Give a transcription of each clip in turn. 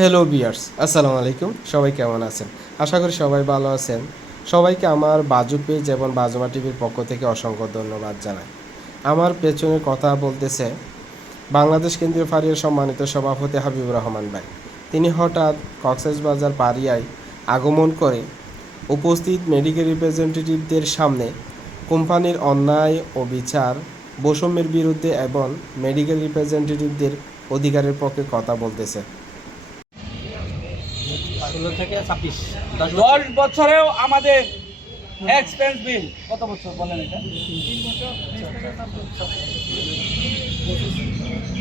Hello বিয়ার্স, আসসালামু আলাইকুম। সবাই কেমন আছেন? আশা করি সবাই ভালো আছেন। সবাইকে আমার বাজু পেজ এবং বাজুমা টিভির পক্ষ থেকে অসংখ্য ধন্যবাদ জানাই। আমার পেছনে কথা বলতেছে বাংলাদেশ কেন্দ্রীয় ফাঁড়ির সম্মানিত সভাপতি হাবিবুর রহমান ভাই। তিনি হঠাৎ কক্সবাজার পাড়িয়ায় আগমন করে উপস্থিত মেডিকেল রিপ্রেজেন্টেটিভদের সামনে কোম্পানির অন্যায় ও বিচার, বৈষম্যের বিরুদ্ধে এবং মেডিকেল রিপ্রেজেন্টেটিভদের অধিকারের পক্ষে কথা বলতেছে। 16 থেকে 26 10 বছরেও আমাদের এক্সপেন্স বিল কত বছর বলেন এটা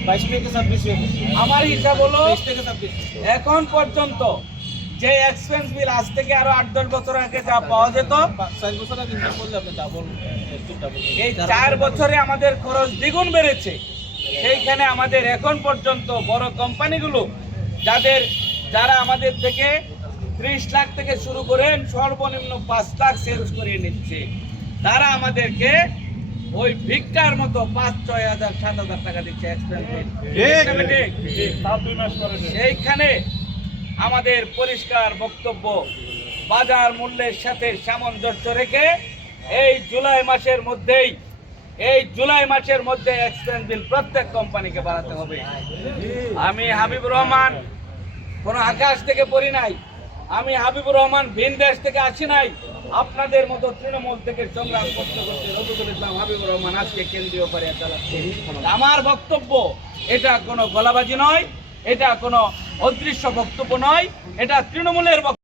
22 থেকে 26 আমার হিসাব হলো 23 থেকে 26 এখন পর্যন্ত যে এক্সপেন্স বিল আজ থেকে আরো 8-10 বছর আগে যা পাওয়া যেত 4 বছর আগে ইনকাম করলে আপনি ডাবল এই 4 বছরে আমাদের খরচ দ্বিগুণ বেড়েছে। সেইখানে আমাদের এখন পর্যন্ত বড় কোম্পানিগুলো যারা আমাদের থেকে 30 লাখ থেকে শুরু করেন সর্বনিম্ন 5 লাখ সেলস করিয়ে নিচ্ছে, তারা আমাদেরকে ওই ভিক্ষার মতো 5-6 হাজার 7 হাজার টাকা দিচ্ছে এক্সপেন্স বিল। সেইখানে আমাদের পরিষ্কার বক্তব্য, বাজার মূল্যের সাথে সামঞ্জস্য রেখে এই জুলাই মাসের মধ্যে এক্সপেন্স বিল প্রত্যেক কোম্পানিকে বাড়াতে হবে। আমি হাবিবুর রহমান কোনো আকাশ থেকে পড়ি নাই, আমি হাবিবুর রহমান ভিন দেশ থেকে আসি নাই। আপনাদের মতো তৃণমূল থেকে সংগ্রাম করতে করতে রফিকুল ইসলাম হাবিবুর রহমান আজকে কেন্দ্রীয় ফাঁড়ি চালাচ্ছে। আমার বক্তব্য এটা কোনো গলাবাজি নয়, এটা কোনো অদৃশ্য বক্তব্য নয়, এটা তৃণমূলের বক্তব্য।